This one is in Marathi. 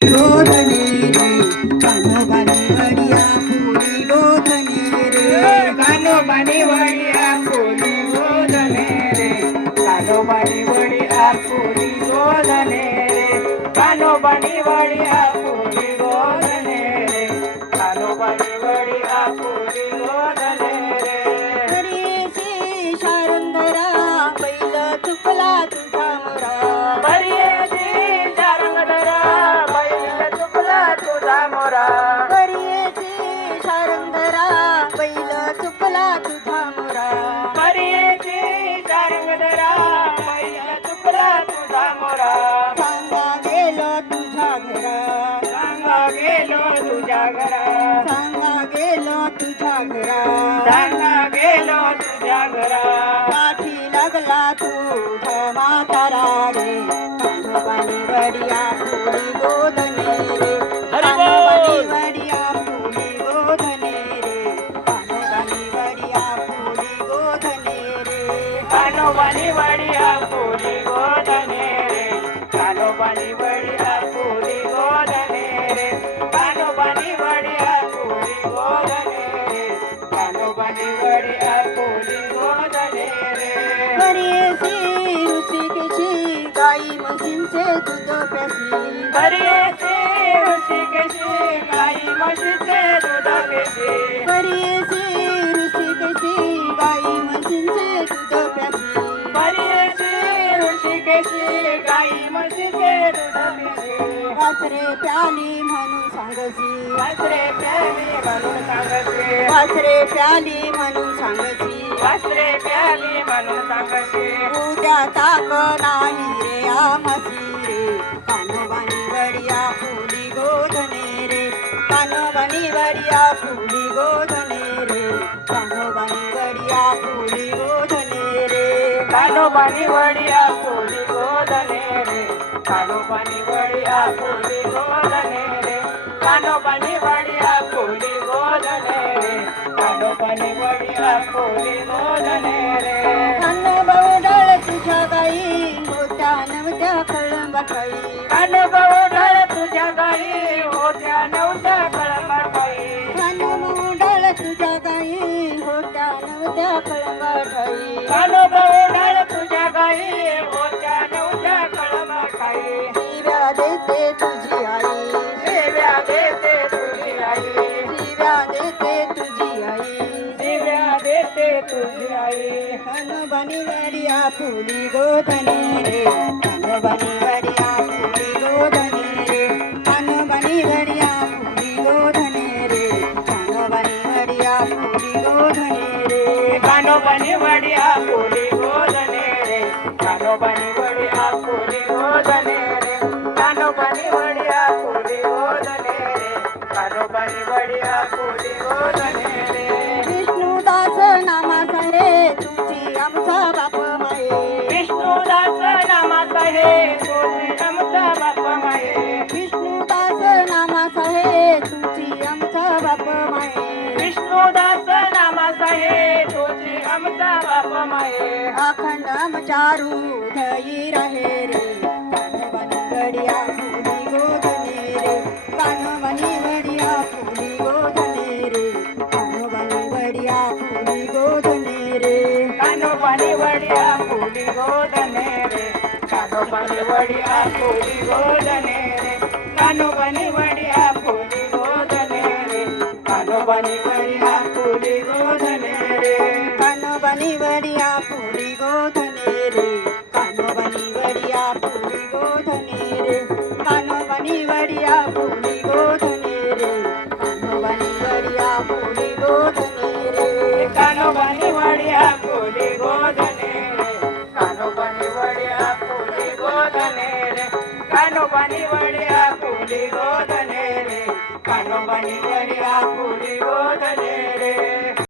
गोधने रे कानोबानी वडिया फुली गोधने रे कानोबानी वडिया फुली गोधने रे कानोबानी वडिया फुली गोधने रे कानोबानी वडिया फुली गोधने रे कानोबानी वडिया फुली गोधने रे हरीशी शारंगरा बैल चुकला तुझा मोरा बरियेची शारंगधरा बैल चुकला तुझा मोरा हरीशी शारंगरा बैल चुकला तुझा मोरा बरियेची शारंगधरा बैल चुकला तुझा मोरा सांगा गेलो तुझ्या घरा सांगा गेलो तुझ्या घरा सांगा गेलो तुझ्या घरा सांगा गेलो तुझ्या घरा काठी लागला तुझा म्हातारा रे कानोबानी वडिया फुली गोधने रे कानोबानी वडिया फुली गोधने रे कानोबानी वडिया फुली गोधने रे कानोबानी वडिया फुली गोधने रे कानोबानी वडिया फुली गोधने रे कानोबानी वडिया फुली गोधने रे कानोबानी वडिया फुली गोधने रे हरीशी ऋषिकेशी गाई म्हशींचे दूध प्यासी हरियेचे ऋषिकेशी गाई म्हशीचे दूध पेशी हरीशी ऋषिकेशी गाई म्हशींचे दूध प्यासी हरियेचे ऋषिकेशी गाई म्हशीचे दूध पेशी वासरे प्याली म्हणून सांगसी वासरे प्याली म्हणून सांगते वासरे प्याली म्हणून सांगसी वासरे प्याली म्हणून सांगते उद्या ताक नाही रे आमसी रे कानोबानी वडिया फुली गोधने रे कानोबानी वडिया फुली गोधने रे कानोबानी वडिया फुली गोधने रे कानोबानी वडिया फुली गोधने रे कानोबानी वडिया फुली गोधने रे कानोबानी वडिया फुली गोधने रे कानोबानी वडिया फुली गोधने रे कानोबा ओढाळ तुझ्या गाई होत्या नवत्या कळंबाई कानोबा ओढाळ तुझ्या गाई होत्या नवत्या कळंबाई कानोबा ओढाळ तुझ्या गाई होत्या नवत्या कळंबाई कानोबा ओढाळ तुझ्या गाई होत्या नवत्या कळंबाई शिव्या देते तुझी आई शिव्या देते तुझी आई शिव्या देते तुझी आई शिव्या देते तुझी आई कानोबानी वडिया फुली गोधने रे कानोबानी वडिया फुली गोधने रे कानोबानी वडिया फुली गोधने रे कानोबानी वडिया फुली गोधने रे कानोबानी वडिया फुली गोधने रे कानोबानी वडिया फुली गोधने रे कानोबानी वडिया फुली गोधने रे कानोबानी वडिया फुली गोधने रे विष्णुदास नामाचा हे तुझी आमचा बाप माये विष्णुदास नामाचा हे तुझी आमचा बाप माये विष्णुदास नामाचा हे तुझी आमचा बाप माये विष्णुदास नामाचा हे तुझी आमचा बाप माये अखंड आमचारू धई रहे रे कानोबानी वडिया फुली गोधने रे कानोबानी वडिया फुली गोधने रे कानोबानी वडिया फुली गोधने रे कानोबानी वडिया फुली गोधने रे कानोबानी वडिया फुली गोधने रे कानोबानी वडिया फुली गोधने रे कानोबानी वडिया फुली गोधने रे कानोबानी वडिया फुली गोधने रे कानोबानी वडिया फुली गोधने रे कानोबानी वडिया फुली गोधने रे कानोबानी वडिया फुली गोधने रे कानोबानी वडिया फुली गोधने रे कानोबानी वडिया फुली गोधने रे कानोबानी वडिया फुली गोधने रे कानोबानी वडिया फुली गोधने रे